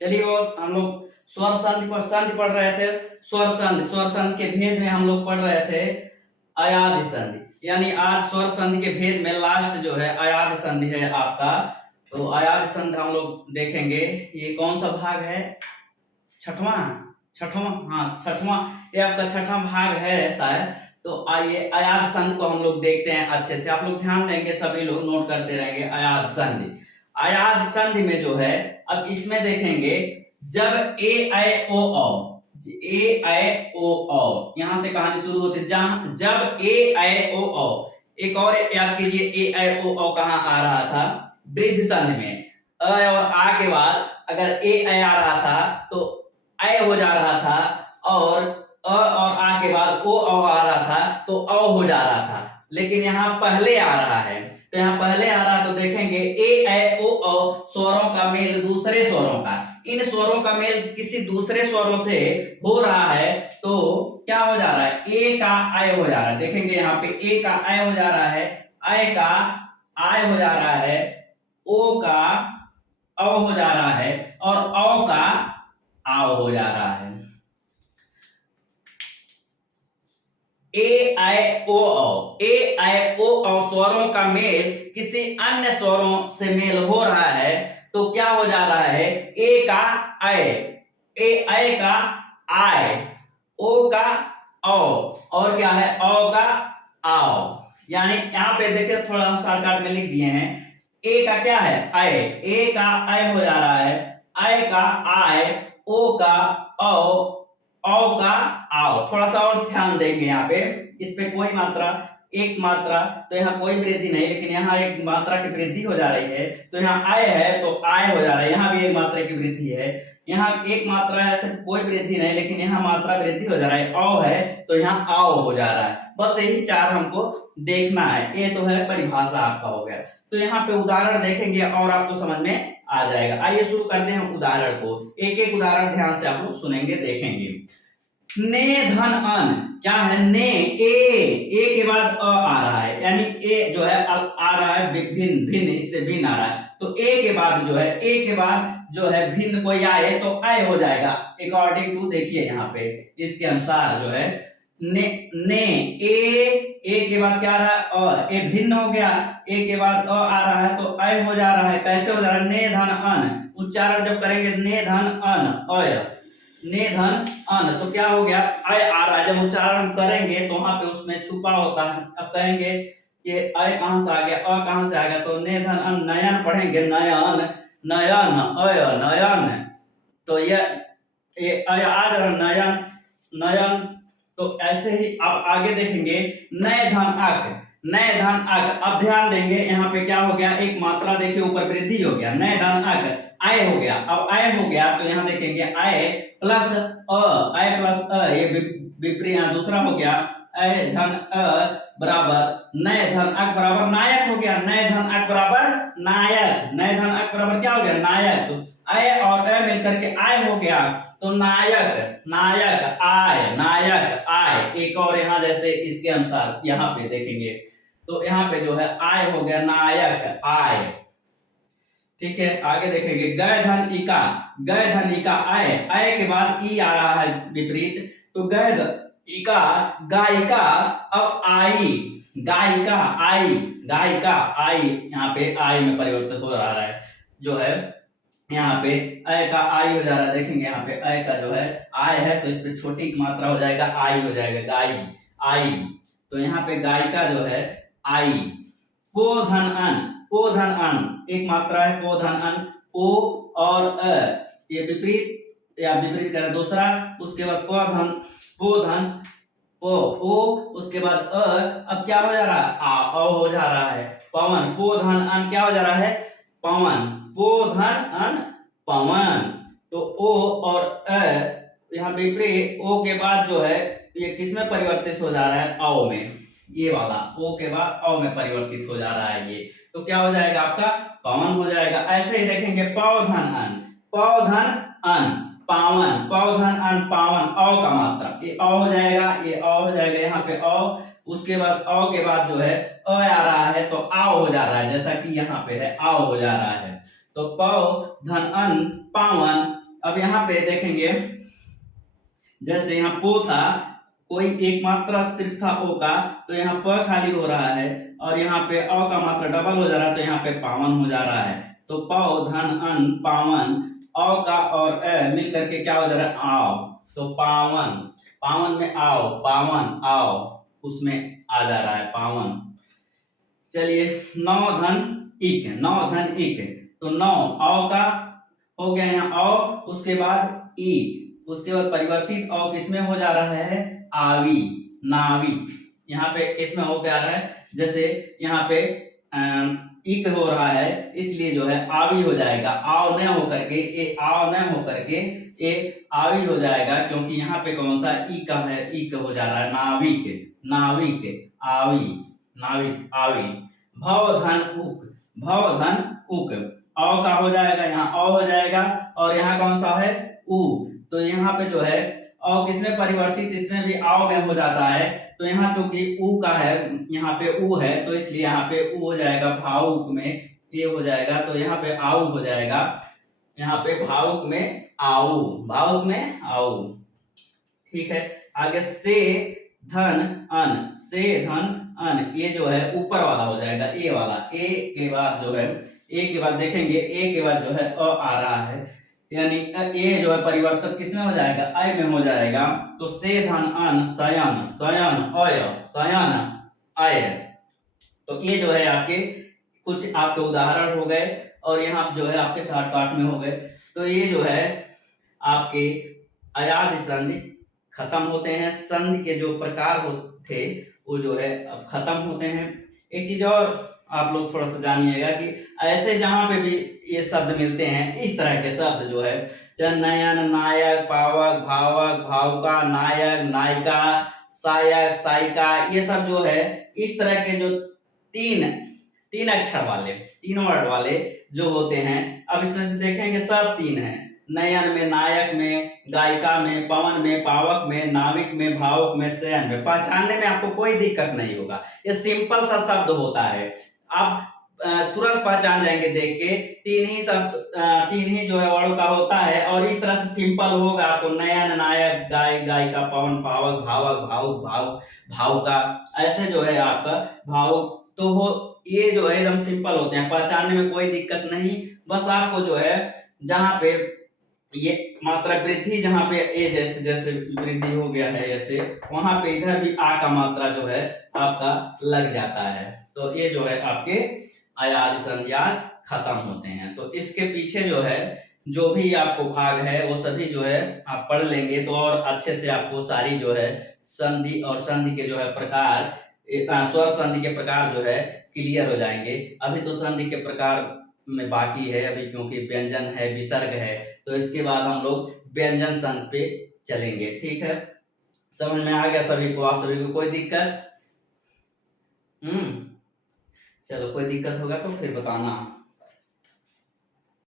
चलिए, और हम लोग स्वर संधि पढ़ रहे थे। स्वर संधि के भेद में हम लोग पढ़ रहे थे अयाद संधि, यानी आज स्वर संधि के भेद में लास्ट जो है अयाद संधि है आपका। तो अयाद संधि हम लोग देखेंगे। ये कौन सा भाग है? छठवां। छठवां ये आपका छठवां भाग है शायद। तो आइए अयाद संधि को हम लोग देखते हैं अच्छे से। आप लोग ध्यान देंगे, सभी लोग नोट करते रहेंगे। अयाद संधि, अयाद संधि में जो है, अब इसमें देखेंगे जब ए आई ओ औ, ए आई ओ औ यहां से कहानी शुरू होती है। जहां जब ए आई ओ औ, एक और याद कीजिए, ए आई ओ औ कहां आ रहा था? वृद्ध संधि में। अ और आ के बाद अगर ए आई आ रहा था तो ऐ हो जा रहा था, और अ और आ के बाद ओ औ आ रहा था तो औ हो जा रहा था। लेकिन यहाँ पहले आ रहा है, तो यहाँ पहले आ रहा, तो देखेंगे ए ऐ ओ औ स्वरों का मेल दूसरे स्वरों का, इन स्वरों का मेल किसी दूसरे स्वरों से हो रहा है, तो क्या हो जा रहा है? ए का आय हो जा रहा है। देखेंगे यहाँ पे ए का आय हो जा रहा है, आय का आय हो जा रहा है, ओ का औ हो जा रहा है, और औ का आओ हो जा रहा है। ए आई ओ औ, ए आई ओ औ स्वरों का मेल किसी अन्य स्वरों से मेल हो रहा है, तो क्या हो जा रहा है? ए का आय, ए आय का आय, ओ का औ, और क्या है? औ का आओ। यानी यहां पे देखिए, थोड़ा हम शॉर्टकट में लिख दिए हैं। ए का क्या है? आय, ए का आय हो जा रहा है, आय का आय, ओ का औ, औ का आओ। थोड़ा सा और ध्यान देंगे यहाँ पे, इस पे कोई मात्रा, एक मात्रा, तो यहाँ कोई वृद्धि नहीं, लेकिन यहाँ एक मात्रा की वृद्धि हो जा रही है। तो यहाँ आय है तो आय हो जा रहा है, यहाँ भी एक मात्रा की वृद्धि है। यहाँ एक मात्रा है, सिर्फ कोई वृद्धि नहीं, लेकिन यहाँ मात्रा वृद्धि हो जा रहा है। औ है तो यहाँ आओ हो जा रहा है। बस यही चार हमको देखना है। ये तो है परिभाषा आपका हो गया। तो यहाँ पे उदाहरण देखेंगे और आपको समझ में आ जाएगा। आइए शुरू करते हैं उदाहरण को। एक एक उदाहरण ध्यान से आप लोग सुनेंगे, देखेंगे। ने धन अन, क्या है? ने, ए के बाद अ आ रहा है, यानी ए जो है अब आ रहा है भिन्न, भिन्न, इससे भिन्न आ रहा है। तो ए के बाद जो है, ए के बाद जो है भिन्न कोई आए तो आय हो जाएगा, अकॉर्डिंग टू, देखिए यहाँ पे इसके अनुसार जो है ने ए के बाद क्या आ रहा है? अ, ए भिन्न हो गया, ए के बाद अ आ रहा है तो आय हो जा रहा है। कैसे हो जा रहा है? ने धन अन, उच्चारण जब करेंगे ने धन अन अय, ने धन अन, तो क्या हो गया? आय आ रहा है। जब उच्चारण करेंगे तो वहां पे उसमें छुपा होता है। अब कहेंगे कि आय कहां से आ गया, अ कहां से आ गया, तो ने धन अन, नयन पढ़ेंगे, नयन, नयन, अय, नयन, तो ये आय आ जा रहा, नयन, नयन। तो ऐसे ही अब आगे देखेंगे, नय धन अक, नय धन अक। अब ध्यान देंगे, यहाँ पे क्या हो गया? एक मात्रा देखिए ऊपर वृद्धि हो गया, नय धन अक, आय हो गया। अब आय हो गया तो यहाँ देखेंगे I plus a, I plus अ, ये विपरीत दूसरा हो गया, आय धन अ बराबर नय धन अक बराबर नायक हो गया, नय धन अक बराबर नायक, नय धन अक बराबर क्या हो गया? नायक। तो आय और अ मिलकर के आय हो गया, तो नायक, नायक आय, नायक आय। एक और यहाँ जैसे इसके अनुसार यहाँ पे देखेंगे, तो यहाँ पे जो है आय हो गया, नायक आय। ठीक है, आगे देखेंगे, गय धन इका, गय धन इका आय, आय के बाद ई आ रहा है विपरीत, तो गय इका, गायिका, अब आई, गायिका आई, गायिका आई, यहाँ पे आई में परिवर्तित हो रहा है जो है, यहाँ पे अय का आई हो जा रहा है। देखेंगे यहाँ पे अय का जो है आय है, तो इस पे छोटी मात्रा हो जाएगा, आई हो जाएगा, गाई, आई। तो यहाँ पे गायिका जो है आई। पो धन अन, पो धन अन, एक मात्रा है, पो धन अन, ओ और अ, ये विपरीत, या विपरीत करें दूसरा, उसके बाद पो धन, पो धन, पो, ओ, उसके बाद अ, अब क्या हो जा रहा है? आ, अ हो जा रहा है, पवन, पो धन अन, क्या हो जा रहा है? पवन, पो धन अन, पवन। तो ओ और अ यहाँ विपरीत, ओ के बाद जो है ये किसमें परिवर्तित हो जा रहा है? औ में, ये वाला ओ के बाद औ में परिवर्तित हो जा रहा है ये, तो क्या हो जाएगा आपका? पवन हो जाएगा। ऐसे ही देखेंगे, पौधन अन, पौधन अन, पावन, पौधन अन, पावन, औ का मात्रा, ये औ हो जाएगा, ये औ हो जाएगा, यहाँ पे औ, उसके बाद औ के बाद जो है अ आ रहा है तो आओ हो जा रहा है, जैसा कि यहाँ पे है आओ हो जा रहा है। तो पौ धन अन, पावन, अब यहाँ पे देखेंगे, जैसे यहाँ पो था, कोई एक मात्रा सिर्फ था ओ का, तो यहाँ प खाली हो रहा है, और यहाँ पे अ का मात्रा डबल हो जा रहा है, तो यहाँ पे पावन हो जा रहा है। तो पौ धन अन पावन, अ का और अ मिल करके क्या हो जा रहा है, आओ। तो पावन, पावन में आओ, पावन आओ, उसमें आ जा रहा है पावन। चलिए, नौ धन इक, नौ धन इक, तो नौ औ का हो गया यहाँ औ, उसके बाद ई, उसके बाद परिवर्तित औ किसमें हो जा रहा है, आवी, नाविक। यहाँ पे किसमें हो जा रहा है, जैसे यहाँ पे इक हो रहा है, इसलिए जो है आवी हो जाएगा, आओ न हो करके ए, आओ न हो करके ए आवी हो जाएगा, क्योंकि यहाँ पे कौन सा ई का है, ई का हो जा रहा है, नाविक, नाविक, आवी, नाविक, आवी। भव धन उक, भव धन उक, औ का हो जाएगा, यहाँ औ हो जाएगा, और यहाँ कौन सा है, उ। तो यहाँ पे जो है औ किसमें परिवर्तित, इसमें भी आओ में हो जाता है, तो यहाँ चूंकि उ का है, यहाँ पे उ है, तो इसलिए यहाँ पे उ हो जाएगा, भावुक में ये हो जाएगा, तो यहाँ पे आउ हो जाएगा, यहाँ पे भावुक में आउ, भावुक में आउ। ठीक है, आगे से धन अन, से धन अन, ये जो है ऊपर वाला हो जाएगा, ए वाला, ए के बाद जो है, ए के बाद देखेंगे, ए के बाद जो है अ आ रहा है, यानी ए जो है परिवर्तन किसमें हो जाएगा, अय में हो जाएगा। तो से धन अन शयन, शयन अय, शयन अय। तो ये जो है आपके कुछ आपके उदाहरण हो गए, और यहाँ जो है आपके शॉर्टकट में हो गए। तो ये जो है आपके अयाद संधि खत्म होते हैं, संधि के जो प्रकार थे वो जो है अब खत्म होते हैं। एक चीज और आप लोग थोड़ा सा जानिएगा कि ऐसे जहां पे भी ये शब्द मिलते हैं, इस तरह के शब्द जो है, चाहे नयन, नायक, पावक, भावक, भावुका, नायक, नायिका, सायक, सायिका, ये सब जो है इस तरह के जो तीन अक्षर वाले, तीन वर्ड वाले जो होते हैं, अब इसमें से देखेंगे सब तीन है, नयन में, नायक में, गायिका में, पवन में, पावक में, नाविक में, भावुक में, शयन में। पहचानने में आपको कोई दिक्कत नहीं होगा, ये सिंपल सा शब्द होता है, आप तुरंत पहचान जाएंगे देख के। तीन ही शब्द, तीन ही जो है वर्ड का होता है, और इस तरह से सिंपल होगा आपको, नयन, नायक, गाय, गायिका, पवन, पावक, भावक, भावुक, भावुका, ऐसे जो है आपका भावुक तो हो, ये जो है एकदम सिंपल होते हैं, पहचानने में कोई दिक्कत नहीं। बस आपको जो है जहां पे ये मात्रा वृद्धि, जहां पे ए जैसे जैसे वृद्धि हो गया है ऐसे, वहां पे इधर भी आ का मात्रा जो है आपका लग जाता है, तो ये जो है आपके आयादी संधियां खत्म होते हैं। तो इसके पीछे जो है जो भी आपको भाग है वो सभी जो है आप पढ़ लेंगे, तो और अच्छे से आपको सारी जो है संधि और संधि के जो है प्रकार, स्वर संधि के प्रकार जो है क्लियर हो जाएंगे। अभी तो संधि के प्रकार में बाकी है अभी, क्योंकि व्यंजन है, विसर्ग है, तो इसके बाद हम लोग व्यंजन संधि पे चलेंगे। ठीक है, समझ में आ गया सभी को? आप सभी को कोई दिक्कत? चलो, कोई दिक्कत होगा तो फिर बताना।